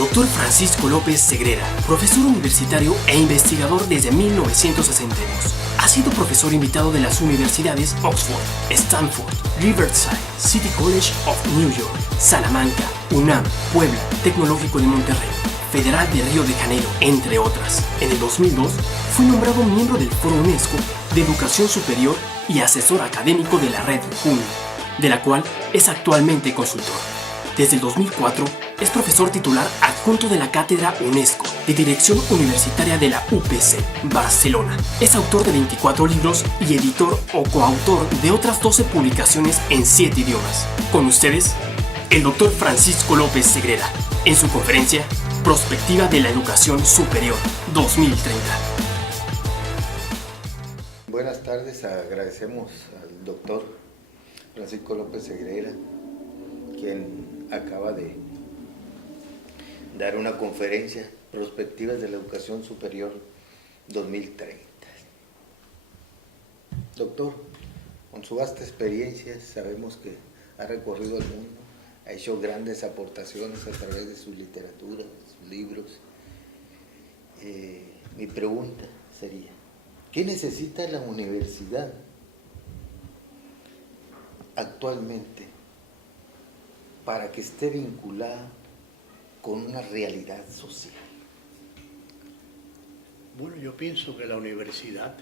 Dr. Francisco López Segrera, profesor universitario e investigador desde 1962. Ha sido profesor invitado de las universidades Oxford, Stanford, Riverside, City College of New York, Salamanca, UNAM, Puebla, Tecnológico de Monterrey, Federal de Río de Janeiro, entre otras. En el 2002 fue nombrado miembro del Foro UNESCO de Educación Superior y asesor académico de la Red JUNI, de la cual es actualmente consultor. Desde el 2004 es profesor titular adjunto de la Cátedra UNESCO de Dirección Universitaria de la UPC, Barcelona. Es autor de 24 libros y editor o coautor de otras 12 publicaciones en 7 idiomas. Con ustedes, el Dr. Francisco López Segrera, en su conferencia Prospectiva de la Educación Superior 2030. Buenas tardes, agradecemos al doctor Francisco López Segrera, quien acaba de dar una conferencia, Perspectivas de la Educación Superior 2030. Doctor, con su vasta experiencia, sabemos que ha recorrido el mundo, ha hecho grandes aportaciones a través de su literatura, sus libros. Mi pregunta sería, ¿qué necesita la universidad actualmente para que esté vinculada con una realidad social? Bueno, yo pienso que la universidad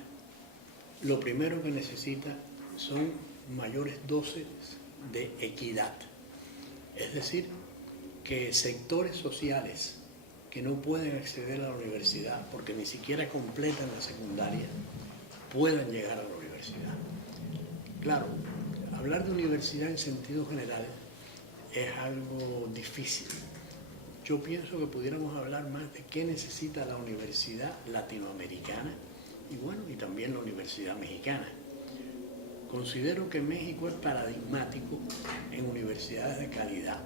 lo primero que necesita son mayores dosis de equidad. Es decir, que sectores sociales que no pueden acceder a la universidad porque ni siquiera completan la secundaria puedan llegar a la universidad. Claro, hablar de universidad en sentido general es algo difícil. Yo pienso que pudiéramos hablar más de qué necesita la universidad latinoamericana y también la universidad mexicana. Considero que México es paradigmático en universidades de calidad,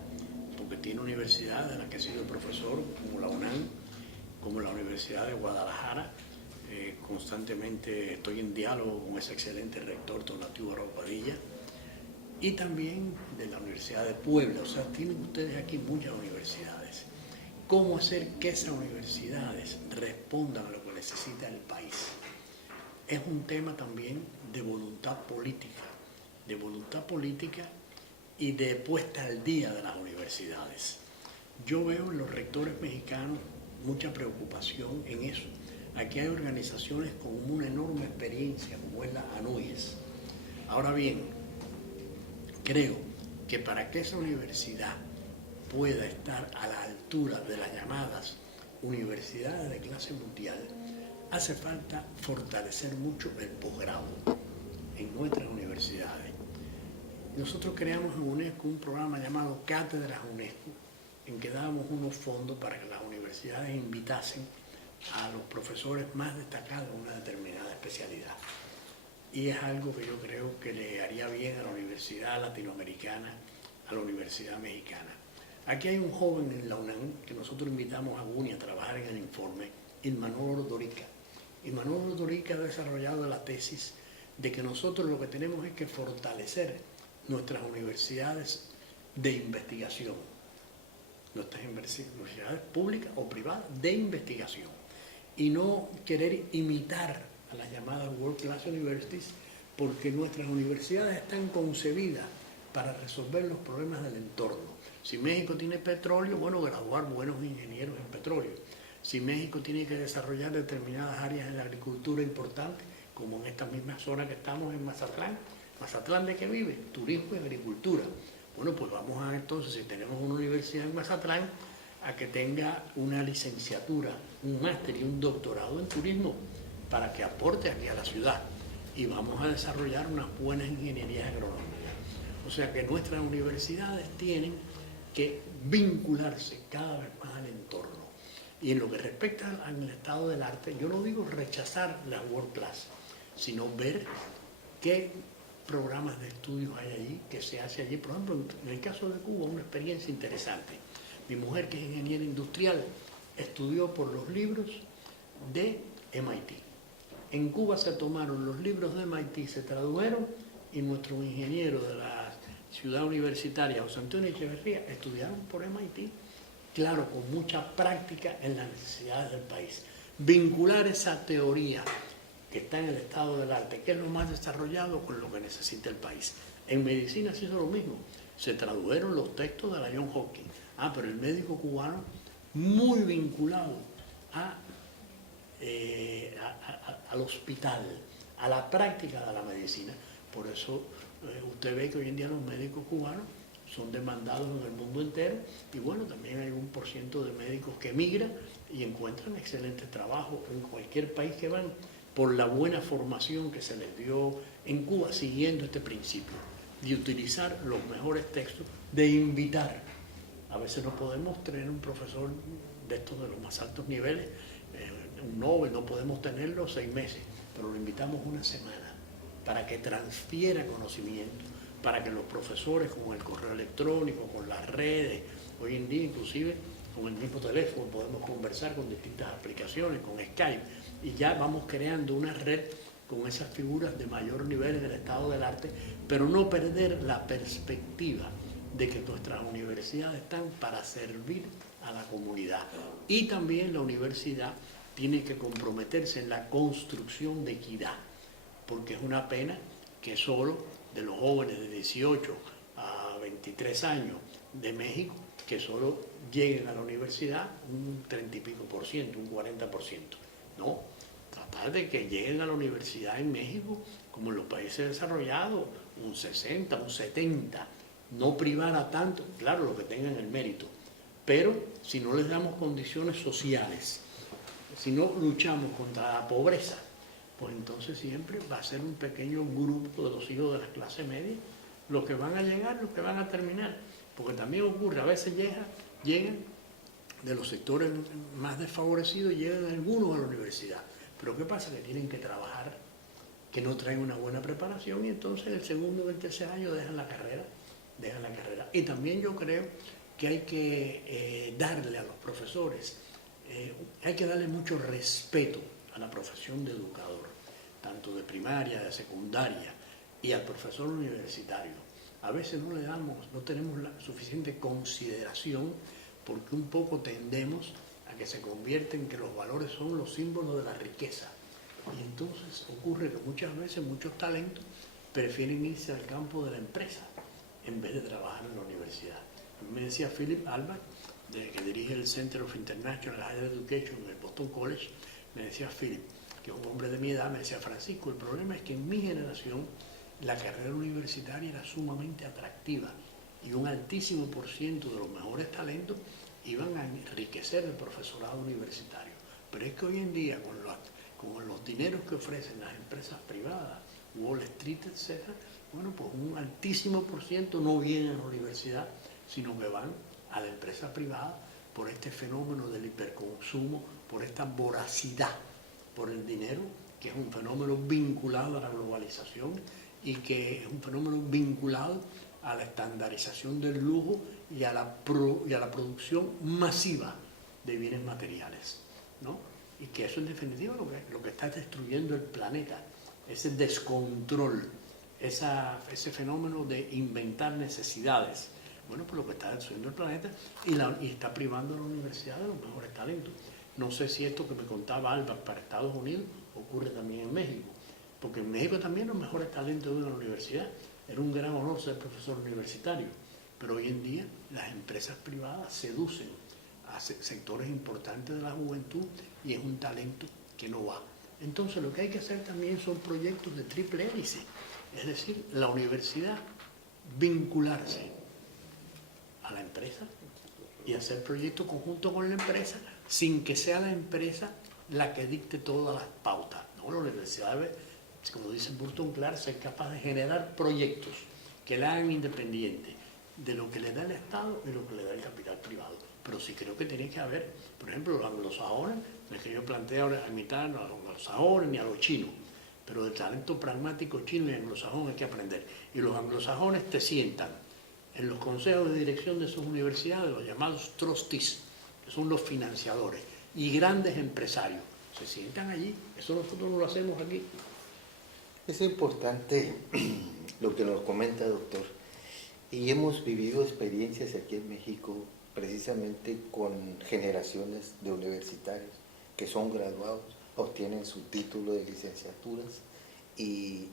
porque tiene universidades de las que he sido profesor, como la UNAM, como la Universidad de Guadalajara. Constantemente estoy en diálogo con ese excelente rector, Tonatiuh Padilla, y también de la Universidad de Puebla. O sea, tienen ustedes aquí muchas universidades. ¿Cómo hacer que esas universidades respondan a lo que necesita el país? Es un tema también de voluntad política y de puesta al día de las universidades. Yo veo en los rectores mexicanos mucha preocupación en eso. Aquí hay organizaciones con una enorme experiencia, como es la ANUYES. Ahora bien, creo que para que esa universidad pueda estar a la altura de las llamadas universidades de clase mundial, hace falta fortalecer mucho el posgrado en nuestras universidades. Nosotros creamos en UNESCO un programa llamado Cátedras UNESCO, en que dábamos unos fondos para que las universidades invitasen a los profesores más destacados en una determinada especialidad. Y es algo que yo creo que le haría bien a la universidad latinoamericana, a la universidad mexicana. Aquí hay un joven en la UNAM que nosotros invitamos a UNI a trabajar en el informe, Imanol Ordorica. Imanol Ordorica ha desarrollado la tesis de que nosotros lo que tenemos es que fortalecer nuestras universidades de investigación, nuestras universidades públicas o privadas de investigación, y no querer imitar a las llamadas World Class Universities, porque nuestras universidades están concebidas para resolver los problemas del entorno. Si México tiene petróleo, bueno, graduar buenos ingenieros en petróleo. Si México tiene que desarrollar determinadas áreas en la agricultura importantes, como en esta misma zona que estamos en Mazatlán. ¿Mazatlán de qué vive? Turismo y agricultura. Bueno, pues vamos a entonces, si tenemos una universidad en Mazatlán, a que tenga una licenciatura, un máster y un doctorado en turismo para que aporte aquí a la ciudad. Y vamos a desarrollar unas buenas ingenierías agronómicas. O sea que nuestras universidades tienen que vincularse cada vez más al entorno. Y en lo que respecta al estado del arte, yo no digo rechazar la World Class, sino ver qué programas de estudios hay allí, qué se hace allí. Por ejemplo, en el caso de Cuba, una experiencia interesante. Mi mujer, que es ingeniera industrial, estudió por los libros de MIT. En Cuba se tomaron los libros de MIT, se tradujeron, y nuestros ingenieros de la ciudad universitaria, José Antonio Echeverría, estudiaron por MIT. claro, con mucha práctica en las necesidades del país. Vincular esa teoría que está en el estado del arte, que es lo más desarrollado, con lo que necesita el país. En medicina se hizo lo mismo. Se tradujeron los textos de la Johns Hopkins. Pero el médico cubano, muy vinculado al hospital, a la práctica de la medicina. Por eso usted ve que hoy en día los médicos cubanos son demandados en el mundo entero, y bueno, también hay un % de médicos que emigran y encuentran excelentes trabajos en cualquier país que van, por la buena formación que se les dio en Cuba, siguiendo este principio de utilizar los mejores textos, de invitar. A veces no podemos tener un profesor de estos de los más altos niveles, un Nobel, no podemos tenerlo 6 meses, pero lo invitamos una semana para que transfiera conocimiento, para que los profesores, con el correo electrónico, con las redes, hoy en día inclusive con el mismo teléfono podemos conversar con distintas aplicaciones, con Skype, y ya vamos creando una red con esas figuras de mayor nivel en el estado del arte, pero no perder la perspectiva de que nuestras universidades están para servir a la comunidad. Y también la universidad tiene que comprometerse en la construcción de equidad, porque es una pena que solo de los jóvenes de 18 a 23 años de México, que solo lleguen a la universidad un 30 y pico %, un 40%. No, tratar de que lleguen a la universidad en México, como en los países desarrollados, un 60, un 70%. No privar a tanto, claro, los que tengan el mérito, pero si no les damos condiciones sociales, si no luchamos contra la pobreza, pues entonces siempre va a ser un pequeño grupo de los hijos de la clase media los que van a llegar, los que van a terminar, porque también ocurre, a veces llegan de los sectores más desfavorecidos, llegan algunos a la universidad, pero ¿qué pasa? Que tienen que trabajar, que no traen una buena preparación, y entonces el segundo o el tercer año dejan la carrera. Y también yo creo que hay que darle a los profesores, hay que darle mucho respeto a la profesión de educador, tanto de primaria, de secundaria, y al profesor universitario. A veces no tenemos la suficiente consideración, porque un poco tendemos a que se convierta en que los valores son los símbolos de la riqueza. Y entonces ocurre que muchas veces muchos talentos prefieren irse al campo de la empresa en vez de trabajar en la universidad. Me decía Philip Albert, que dirige el Center of International Higher Education en el Boston College, me decía Philip, que es un hombre de mi edad, me decía: Francisco, el problema es que en mi generación la carrera universitaria era sumamente atractiva y un altísimo % de los mejores talentos iban a enriquecer el profesorado universitario. Pero es que hoy en día, con los dineros que ofrecen las empresas privadas, Wall Street, etc., bueno, pues un altísimo % no viene a la universidad, sino que van a la empresa privada por este fenómeno del hiperconsumo, por esta voracidad por el dinero, que es un fenómeno vinculado a la globalización y que es un fenómeno vinculado a la estandarización del lujo y a la producción masiva de bienes materiales, ¿no? Y que eso en definitiva lo que está destruyendo el planeta, ese descontrol, ese fenómeno de inventar necesidades. Bueno, pues lo que está destruyendo el planeta y está privando a la universidad de los mejores talentos. No sé si esto que me contaba Alba para Estados Unidos ocurre también en México, porque en México también los mejores talentos de una universidad. Era un gran honor ser profesor universitario, pero hoy en día las empresas privadas seducen a sectores importantes de la juventud y es un talento que no va. Entonces lo que hay que hacer también son proyectos de triple hélice, es decir, la universidad vincularse a la empresa y hacer proyectos conjuntos con la empresa sin que sea la empresa la que dicte todas las pautas. ¿No? La universidad debe, como dice Burton Clark, ser capaz de generar proyectos que la hagan independiente de lo que le da el Estado y lo que le da el capital privado. Pero sí creo que tiene que haber, por ejemplo, los anglosajones, no es que yo planteo ahora imitar a los anglosajones ni a los chinos, pero del talento pragmático chino y anglosajón hay que aprender. Y los anglosajones te sientan en los consejos de dirección de sus universidades, los llamados trustees, que son los financiadores, y grandes empresarios, se sientan allí. Eso nosotros no lo hacemos aquí. Es importante lo que nos comenta, doctor. Y hemos vivido experiencias aquí en México precisamente con generaciones de universitarios que son graduados, obtienen su título de licenciaturas y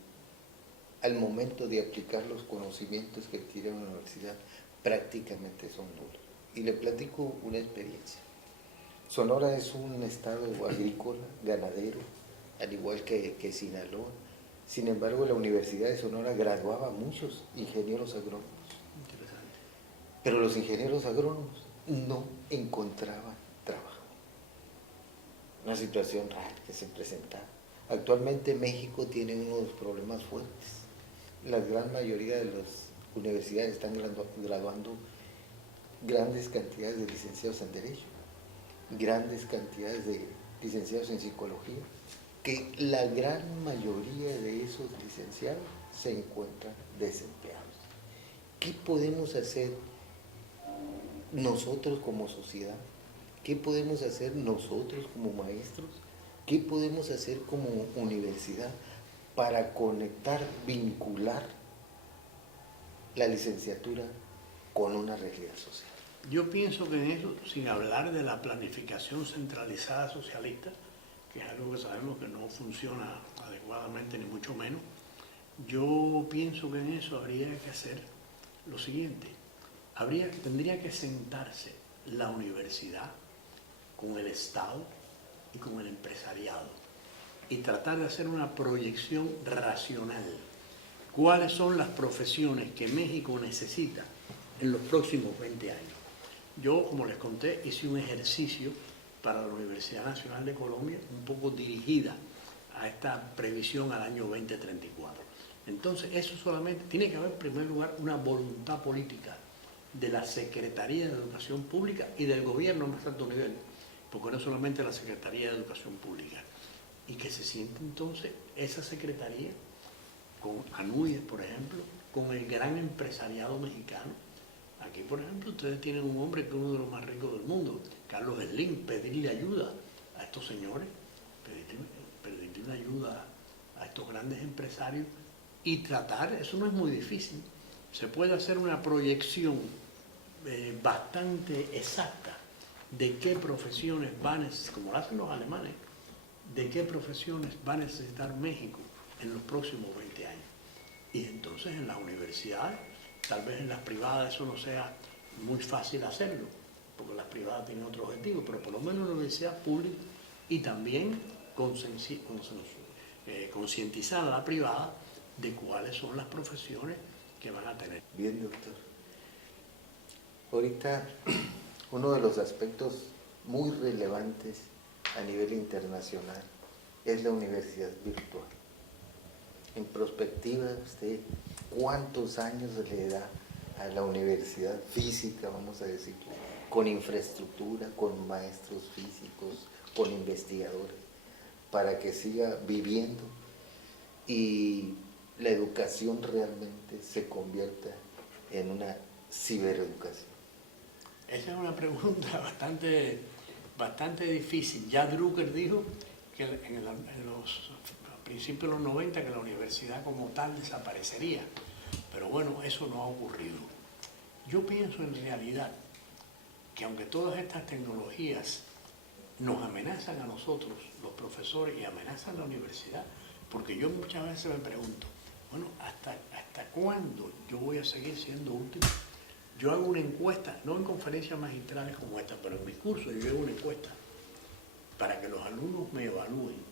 al momento de aplicar los conocimientos que adquieren en la universidad prácticamente son nulos. Y le platico una experiencia. Sonora es un estado agrícola, ganadero, al igual que Sinaloa. Sin embargo, la Universidad de Sonora graduaba a muchos ingenieros agrónomos. Interesante. Pero los ingenieros agrónomos no encontraban trabajo. Una situación rara que se presentaba. Actualmente México tiene uno de los problemas fuertes. La gran mayoría de las universidades están graduando grandes cantidades de licenciados en Derecho, grandes cantidades de licenciados en Psicología, que la gran mayoría de esos licenciados se encuentran desempleados. ¿Qué podemos hacer nosotros como sociedad? ¿Qué podemos hacer nosotros como maestros? ¿Qué podemos hacer como universidad para conectar, vincular la licenciatura con una realidad social? Yo pienso que en eso, sin hablar de la planificación centralizada socialista, que es algo que sabemos que no funciona adecuadamente ni mucho menos, yo pienso que en eso habría que hacer lo siguiente. Tendría que sentarse la universidad con el Estado y con el empresariado y tratar de hacer una proyección racional. ¿Cuáles son las profesiones que México necesita en los próximos 20 años? Yo, como les conté, hice un ejercicio para la Universidad Nacional de Colombia, un poco dirigida a esta previsión al año 2034. Entonces, eso solamente tiene que haber, en primer lugar, una voluntad política de la Secretaría de Educación Pública y del gobierno a más alto nivel, porque no solamente la Secretaría de Educación Pública, y que se siente entonces esa Secretaría con ANUYES, por ejemplo, con el gran empresariado mexicano. Aquí, por ejemplo, ustedes tienen un hombre que es uno de los más ricos del mundo, Carlos Slim, pedirle ayuda a estos señores, pedirle una ayuda a estos grandes empresarios y tratar, eso no es muy difícil, se puede hacer una proyección bastante exacta de qué profesiones van a necesitar, como lo hacen los alemanes, de qué profesiones va a necesitar México en los próximos 20 años. Y entonces en las universidades, tal vez en las privadas eso no sea muy fácil hacerlo, porque las privadas tienen otro objetivo, pero por lo menos en la universidad pública y también concientizar a la privada de cuáles son las profesiones que van a tener. Bien, doctor. Ahorita uno de los aspectos muy relevantes a nivel internacional es la universidad virtual. En perspectiva, usted, ¿cuántos años le da a la universidad física, vamos a decir, con infraestructura, con maestros físicos, con investigadores, para que siga viviendo y la educación realmente se convierta en una cibereducación? Esa es una pregunta bastante difícil. Ya Drucker dijo que en los principios de los 90 que la universidad como tal desaparecería, pero bueno, eso no ha ocurrido. Yo pienso en realidad que aunque todas estas tecnologías nos amenazan a nosotros, los profesores, y amenazan a la universidad, porque yo muchas veces me pregunto, bueno, ¿hasta cuándo yo voy a seguir siendo útil? Yo hago una encuesta, no en conferencias magistrales como esta, pero en mis cursos yo hago una encuesta para que los alumnos me evalúen.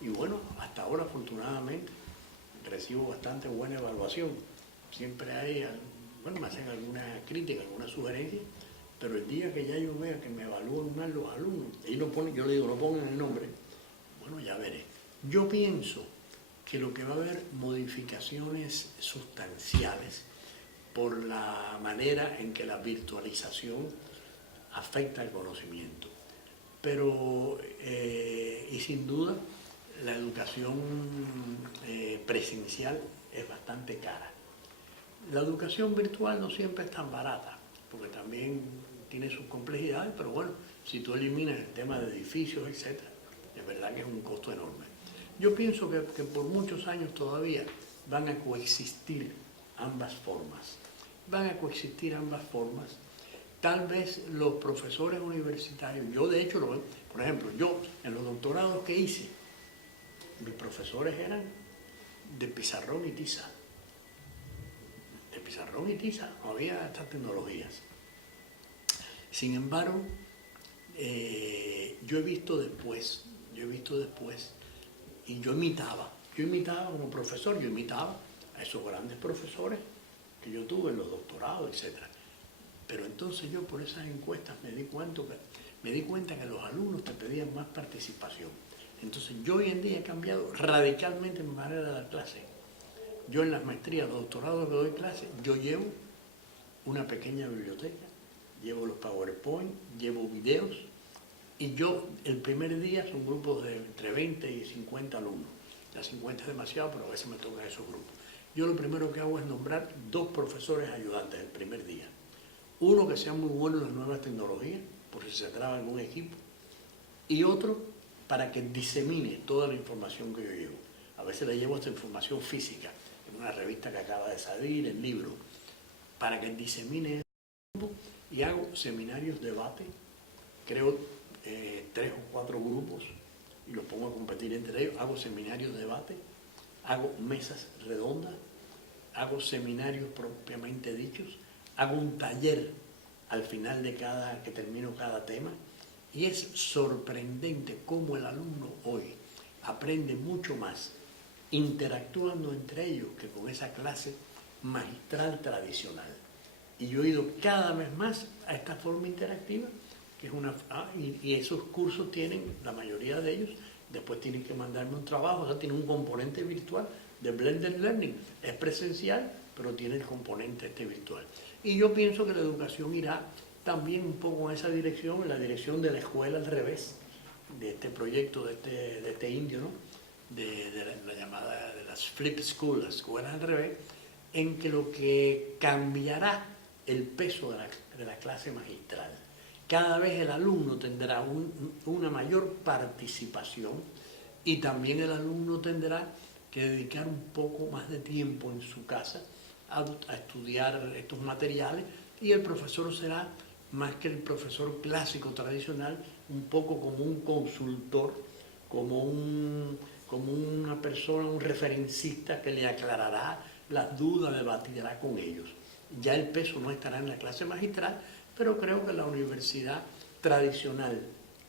Y bueno, hasta ahora afortunadamente recibo bastante buena evaluación. Siempre hay, bueno, me hacen alguna crítica, alguna sugerencia, pero el día que ya yo vea que me evalúan mal los alumnos, ellos no ponen, yo le digo, no pongan el nombre, bueno, ya veré. Yo pienso que lo que va a haber modificaciones sustanciales por la manera en que la virtualización afecta el conocimiento. Pero, y sin duda, la educación presencial es bastante cara. La educación virtual no siempre es tan barata, porque también tiene sus complejidades, pero bueno, si tú eliminas el tema de edificios, etc., es verdad que es un costo enorme. Yo pienso que por muchos años todavía van a coexistir ambas formas. Van a coexistir ambas formas Tal vez los profesores universitarios, yo de hecho lo veo, por ejemplo, yo en los doctorados que hice, mis profesores eran de pizarrón y tiza. De pizarrón y tiza, no había estas tecnologías. Sin embargo, yo he visto después, y yo imitaba como profesor, yo imitaba a esos grandes profesores que yo tuve en los doctorados, etc. Pero entonces yo por esas encuestas me di cuenta que los alumnos te pedían más participación. Entonces yo hoy en día he cambiado radicalmente mi manera de dar clase. Yo en las maestrías, doctorados que doy clase, yo llevo una pequeña biblioteca, llevo los PowerPoint, llevo videos, y yo el primer día son grupos de entre 20 y 50 alumnos. Ya 50 es demasiado, pero a veces me tocan esos grupos. Yo lo primero que hago es nombrar 2 profesores ayudantes el primer día. Uno que sea muy bueno en las nuevas tecnologías, por si se traba algún equipo, y otro para que disemine toda la información que yo llevo. A veces le llevo esta información física, en una revista que acaba de salir, en libro, para que disemine eso, y hago seminarios, debate, creo 3 o 4 grupos, y los pongo a competir entre ellos, hago seminarios, debate, hago mesas redondas, hago seminarios propiamente dichos, hago un taller al final de que termino cada tema, y es sorprendente cómo el alumno hoy aprende mucho más interactuando entre ellos que con esa clase magistral tradicional. Y yo he ido cada vez más a esta forma interactiva, que es y esos cursos tienen, la mayoría de ellos, después tienen que mandarme un trabajo, o sea, tiene un componente virtual de blended learning. Es presencial, pero tiene el componente virtual. Y yo pienso que la educación irá también un poco en esa dirección, en la dirección de la escuela al revés, de este proyecto, de este indio, ¿no? de la llamada de las flip schools, las escuelas al revés, en que lo que cambiará el peso de la clase magistral. Cada vez el alumno tendrá una mayor participación, y también el alumno tendrá que dedicar un poco más de tiempo en su casa a estudiar estos materiales, y el profesor será, más que el profesor clásico tradicional, un poco como un consultor, como una persona, un referencista que le aclarará las dudas, debatirá con ellos. Ya el peso no estará en la clase magistral, pero creo que la universidad tradicional,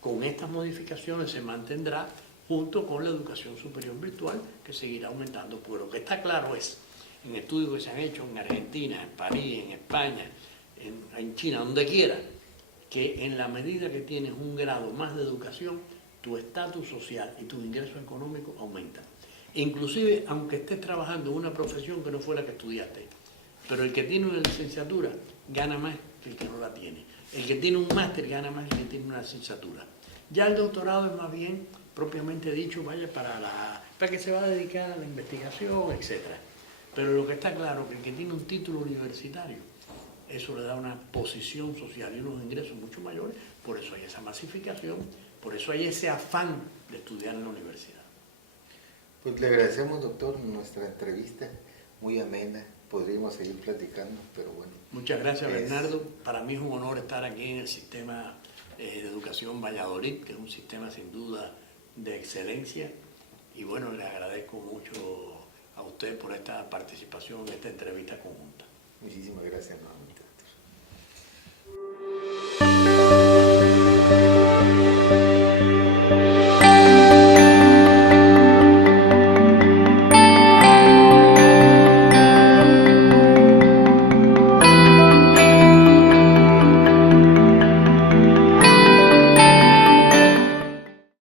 con estas modificaciones, se mantendrá junto con la educación superior virtual, que seguirá aumentando. Pero lo que está claro es, en estudios que se han hecho en Argentina, en París, en España, en China, donde quiera, que en la medida que tienes un grado más de educación, tu estatus social y tu ingreso económico aumentan. Inclusive, aunque estés trabajando en una profesión que no fue la que estudiaste, pero el que tiene una licenciatura gana más que el que no la tiene. El que tiene un máster gana más que el que tiene una licenciatura. Ya el doctorado es más bien, propiamente dicho, vaya para que se va a dedicar a la investigación, etc. Pero lo que está claro es que el que tiene un título universitario, eso le da una posición social y unos ingresos mucho mayores. Por eso hay esa masificación, por eso hay ese afán de estudiar en la universidad. Pues le agradecemos, doctor, nuestra entrevista, muy amena. Podríamos seguir platicando, pero bueno. Muchas gracias, Bernardo. Para mí es un honor estar aquí en el sistema de educación Valladolid, que es un sistema sin duda de excelencia. Y bueno, le agradezco mucho a usted por esta participación en esta entrevista conjunta. Muchísimas gracias, nuevamente.